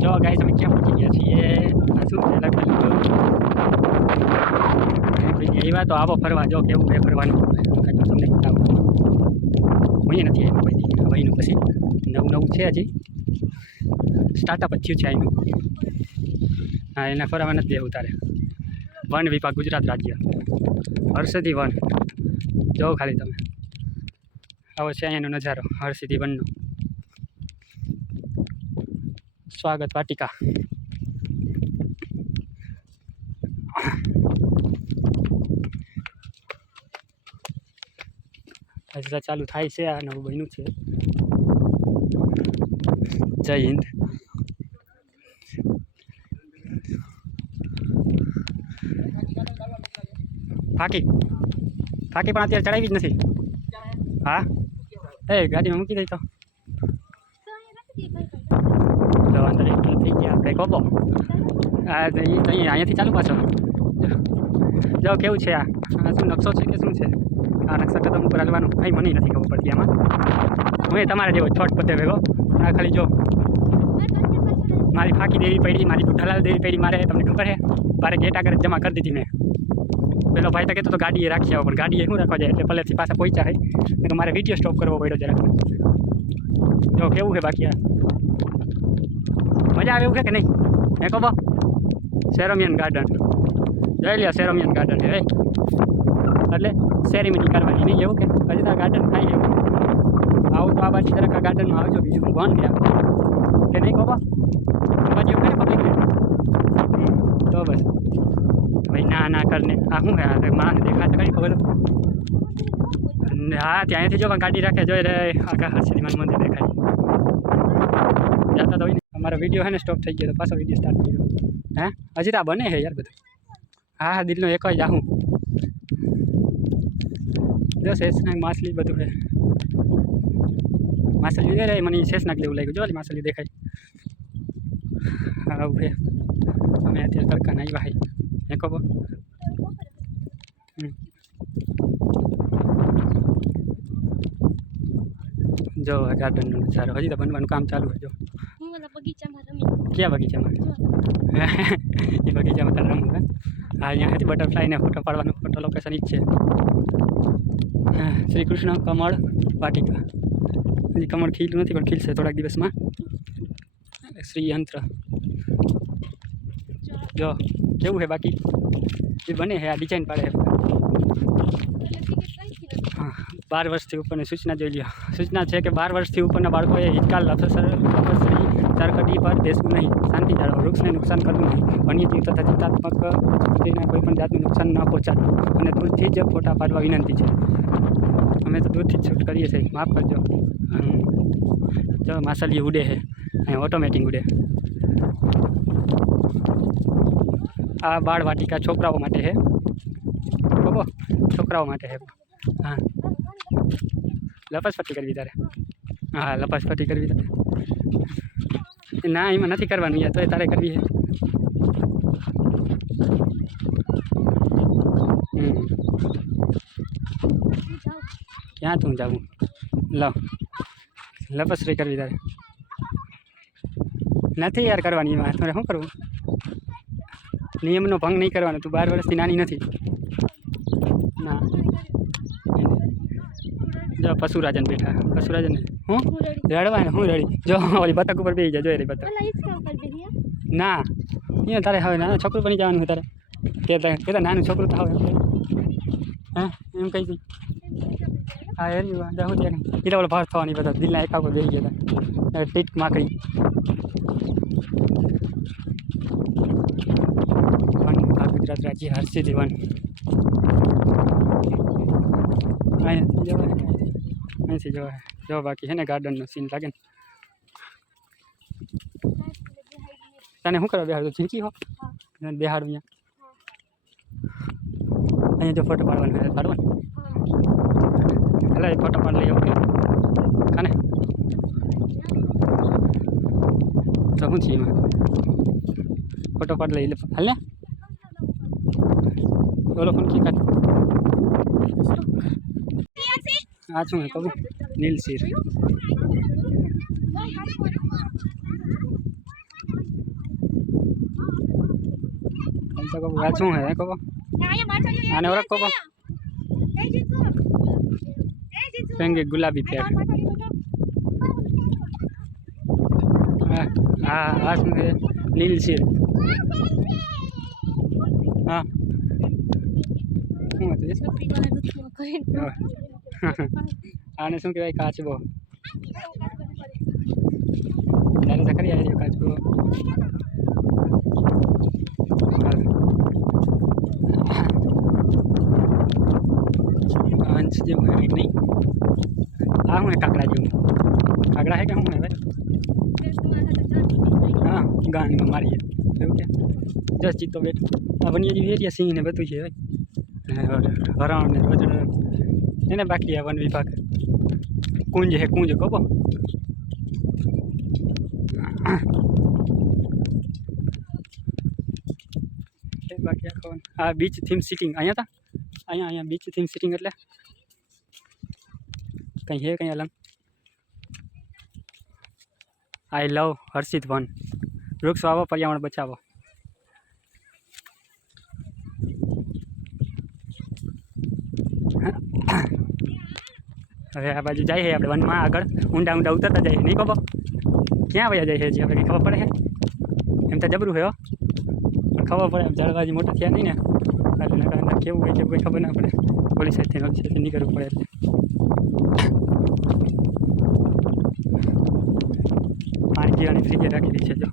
જો ગાઈસ અમે ક્યાં પહોંચી ગયા છીએ આ શું છે લખેલું એવા તો આવો ફરવા જો કેવું છે ફરવાનું જો તમને બતાવું હું નથી આવ્યો કોઈ દી ભાઈનું પછી નવું છે હજી સ્ટાર્ટઅપ જ થયું છે અહીંનું હા એને ફરવા નથી દેવું તારે વન વિભાગ ગુજરાત રાજ્ય હરસિદ્ધિ વન જો ખાલી તમે આવો છે અહીંયાનો નજારો હરસિદ્ધિ વનનો સ્વાગત વાટિકા હજરા ચાલુ થાય છે આ નવું બન્યું છે જય હિન્દ ફાકી પણ અત્યારે ચડાવી જ નથી હા એ ગાડીમાં મૂકી દઈ તો અંદર થઈ ગયા આપણે કોબો હા તો અહીંયાથી ચાલુ પાછો જો કેવું છે આ શું નકશો છે કે શું છે આ નકશા કદમ ઉપર હાલવાનું કંઈ મને નથી ખબર પડતી આમાં હું તમારા જેવો છોટ પતે ભેગો આ ખાલી જો મારી ફાંકી દેવી પડી મારી બુઢાલાલ દેવી પડી મારે તમને ખબર છે મારે ગેટ આગળ જમા કરી દીધી મેં પેલો ભાઈ તો કહેતો તો ગાડીએ રાખી આવો પણ ગાડીએ શું રાખવા જાય એટલે પહેલેથી પાછા પહોંચ્યા હોય તો મારે વિડીયો સ્ટોપ કરવો પડ્યો જરાક જો કેવું છે બાકી આ મજા આવે એવું છે કે નહીં હે કહો સેરોમિયન ગાર્ડન જોઈ લ્યો સેરોમિયન ગાર્ડન છે એટલે સેરેમની કરવાની નહીં એવું કે હજી તો ગાર્ડન થાય એવું આવું તો આ બાજુ જરાક આ ગાર્ડનમાં આવજો બીજું હું ભણ ગયા કે નહીં કહો બાજુ એવું કરે પબ્લિક તો બસ ભાઈ ના કરને આ શું હે માણસ દેખાય તો કઈ ખબર હા ત્યાંથી જો પણ ગાડી રાખે જોઈ રે આખા હરસિદ્ધિ મંદિર દેખાય જતા તો હોય ને અમારો વિડીયો છે ને સ્ટોપ થઈ ગયો તો પાછો વિડીયો સ્ટાર્ટ કર્યો હે હજી તો આ બને છે યાર બધું હા દિલનો એક જ આવું જો શેષનાગ માછલી બધું છે માછલી રે મને શેષનાગ જેવું લાગ્યું જો માછલી દેખાય આવું છે અમે અત્યારે તડકા ના આવ્યા હે ખબર જો ગાર્ડનનો નજારો હજી તો બનવાનું કામ ચાલુ છે જો ક્યાં બગીચામાં એ બગીચામાં તારે રમવું હા અહીંયાથી બટરફ્લાયને ફોટો પાડવાનો ફોટો લોકેશન જ છે શ્રી કૃષ્ણ કમળ વાટિકા હજી કમળ ખીલું નથી પણ ખીલશે થોડાક દિવસમાં શ્રી યંત્ર જો કેવું છે બાકી એ બને છે આ ડિઝાઇન પાડે છે હા 12 વર્ષથી ઉપરની સૂચના જોઈ લ્યો સૂચના છે કે 12 વર્ષથી ઉપરના બાળકોએ હિતકાલ લફસરી ચરકડી પર બેસવું નહીં શાંતિ જાળવો વૃક્ષને નુકસાન કરવું નહીં વન્યજીવ તથા ચિત્તાત્મક પ્રકૃતિને કોઈપણ જાતનું નુકસાન ન પહોંચાડવું અને દૂરથી જ ફોટા પાડવા વિનંતી છે અમે તો દૂરથી જ શૂટ કરીએ છીએ માફ કરજો જો માછલી ઉડે છે અહીંયા ઓટોમેટિક ઉડે આ બાળ વાટિકા છોકરાઓ માટે છે બબો છોકરાઓ માટે છે હા લપસપટ્ટી કરવી તારે હા લપસપટ્ટી કરવી તારે ના એમાં નથી કરવાનું યાર તો તારે કરવી છે ક્યાં તું જાવું લપસરી કરવી તારે નથી યાર કરવાની એમાં તારે શું કરવું નિયમનો ભંગ નહીં કરવાનો તું 12 વર્ષથી નાની નથી ના જો પશુરાજન બેઠા પશુરાજન હું રડવા ને હું રડી જો ઓલી બતક ઉપર બેસી જાય જોઈ રહી બતક ના અહીંયા તારે હવે નાના છોકરું બની જવાનું છે તારે કહેતા નાનું છોકરું તો હવે હા એમ કહી દઈ હા એ હું ત્યાં એટલા ઓલા ભાર થવાની બધા દિલના એકા ઉપર બેસી ગયા હતા ટીટ માકડી ગુજરાત રાજ્ય હરસિદ્ધિ વન અહીંથી જવાય જો બાકી છે ને ગાર્ડનનો સીન લાગે ને તને શું કરવા બેહાડું ઝીંકી હો બેહાડું અહીંયા જો ફોટો પાડવાનો પાડવાનો એટલે ફોટો પાડી લઈએ ઓકે કાને તો શું છે એમાં ફોટો પાડી લઈ હાલ ને બોલો ફોન કી કાઢ આ શું કહું નીલશીર तो को आ શું હે કોકો આને ઓળખ કોકો પેંગે ગુલાબી પેર આ શું છે લીલ શીર હા શું હતું આને શું કહેવાય કાચબો ત્યારે સખરી આવી રહ્યો કાચબો अंश जो है नहीं हाँ हूँ काकड़ा जो काकड़ा है क्या हूँ है भाई हाँ गान में मारी है क्या जस जीतो बेट अपन ये एरिया सिंह ने बतू है भाई और हरान ने रोजड़ है बाकी है वन विभाग कुंज है कुंज को बाकी आ बीच थीम सीटिंग अँ था अँ बीच थीम सीटिंग एट कहीं है कहीं अलग आई लव हर्षित वन वृक्ष वावो पर्यावरण बचावो हवे आ बाजू जाए अपने वन में आग ऊंडा ऊंडा उतरता जाए नहीं खबर क्या वया जाए अपने खबर पड़े है एम तो जबरू है खबर पड़े जड़बाजी मोटा थया नहीं ने अंदर केवू है कोई खबर ना पड़े पुलिस से निकलવું પડે એટલે पानी पीवानी फ्रीजे राखी दी है जो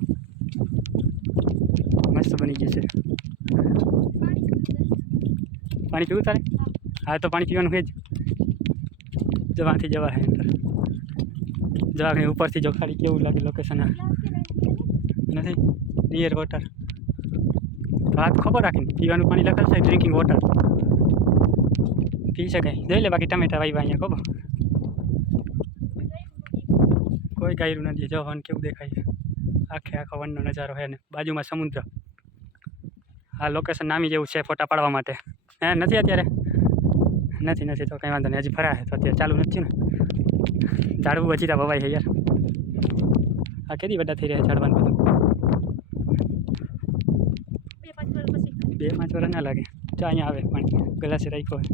मस्त बनी गई है पानी पीवू तारे हाँ तो पानी पीवा है जो वहाँ थी जवा है अंदर जवा ऊपर थी जो खाली केवू लगे लोकेशन नहीं नियर वॉटर बात खबर राखी पीवा पानी लखल है ड्रिंकिंग वॉटर पी सके जई ले बाकी टमेटा वाई अँ खबर कोई गायरू नहीं जो वन केव देखाय आखे आखो वन नजारो है ने बाजू में समुद्र आ लोकेशन नामी जेवुं छे फोटा पाड़वा माटे हे नहीं अत्यारे नहीं तो कई वांधो नहीं हजी फरा है तो अत्यारे चालू नहीं ने झाड़वू हजी तो ववाय है यार आ केदी वड्डा थई रह्या झाड़वान बधुं 2-5 वर्ष ना लगे जो अँ आए पानी गलास राख्यो है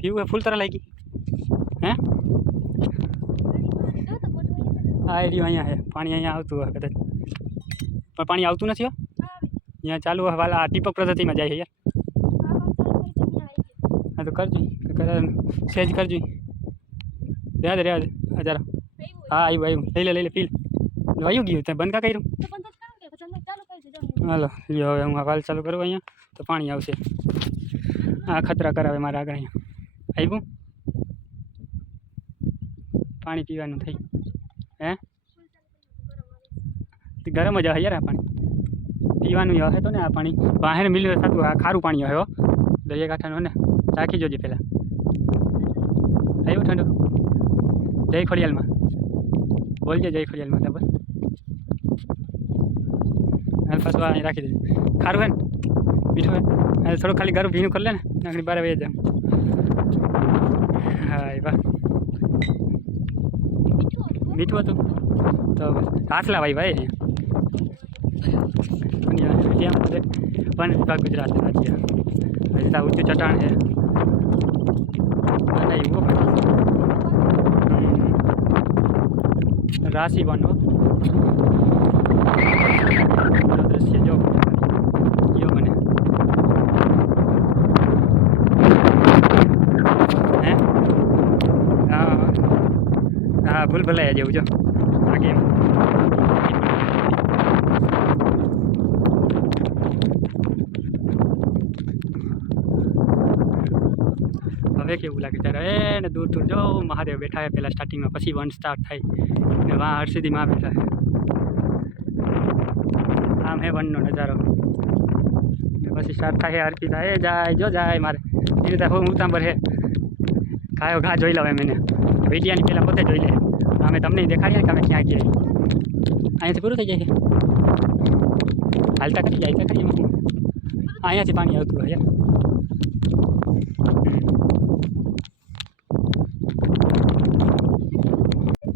पीवू है फूल तरह लागी हैं आ एरियो अँ है पानी अँ आवतुं है कदाच पण पानी आवतुं नथी अँ चालू है वाला टीपक पद्धति में जाए यार हाँ तो करजो सेज करजो रेवा दे जरा हाँ आयु ले ले पील वही गयु ते बंद का करूँ हलो यो हूँ वाल चालू करूँ अँ तो पानी आवशे आ खतरा करावे मारा आगे अँ आव्युं पानी पीवानुं थई हे गरम ज है यार आ पानी पीवानुं है तो ने आ पानी बाहर मिलवे थतुं आ खारू पानी है दरियाकांठानुं ने चाखी जोजे पहला आव्युं ठंडू जय खोडियाल में बोलजे जय खोडियाल में बराबर हाल पास राखी दे खारू है मीठू है थोड़ा खाली गरम भीनु कर ले नाखी बारे वही जाऊँ हाँ वाह मीठू हतुं तो हाथला भाई वन विभाग गुजरात राज्य हजी ऊँचू चटाण है राशि वन दृश्य जो यो बने हाँ हाँ भूल भलाया जेवुं जो आगे हवे केवुं लागे त्यारे ने दूर दूर जो महादेव बैठा है पहला स्टार्टिंग में पछी वन स्टार्ट थाय ने वहाँ हरसिद्धि माँ बैठा है आम है वन नो नजारो पछी स्टार्ट थाय आरती थाय जाय जो जाय मारे एनी तो उतांबर है खायो घा जोई लवे मैंने वीडिया पहला पोते जोई ले अमे तमने देखाड़ीए कि अमे क्या गए अँ पूरु थी जाए हालता करी जाए करिए अँ पानी आवतुं है यार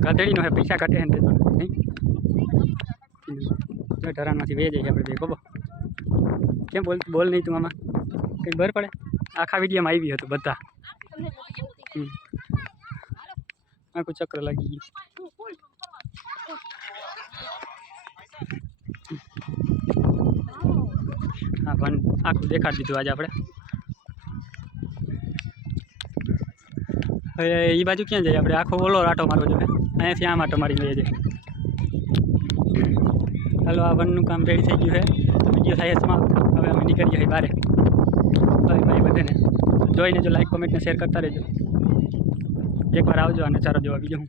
गधड़ी नो है पैसा कटे है नहीं ढरान में वे जाइए अपने खबर કેમ બોલ નહીં તું આમાં કંઈ ખબર પડે આખા વિડીયોમાં આવી હતું બધા આખું ચક્ર લાગી ગયું હા પણ આખું દેખાડી દીધું આજે આપણે હવે એ બાજુ ક્યાં જઈએ આપણે આખો ઓલો રાટો મારવો જોઈએ અહીંયાથી આમ આટો મારી લઈએ જઈએ હાલો આ વનનું કામ રેડી થઈ ગયું છે વિડીયો થાય સમાપ્ત હવે અમે નીકળી જઈએ બારે ભાઈ ભાઈ બધાને જોઈને જો લાઈક કોમેન્ટને શેર કરતા રહેજો એકવાર આવજો અને નજારો જોવા બીજો હું